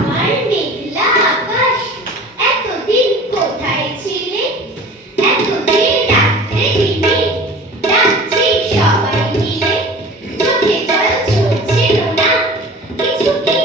আমার মেঘলা আকাশ, এতদিন কোথায় ছিলে? এত যে রাত্রে দিনে ডাকছি সবাই মিলে, চোখে জল ঝরছিল না, কিছু কি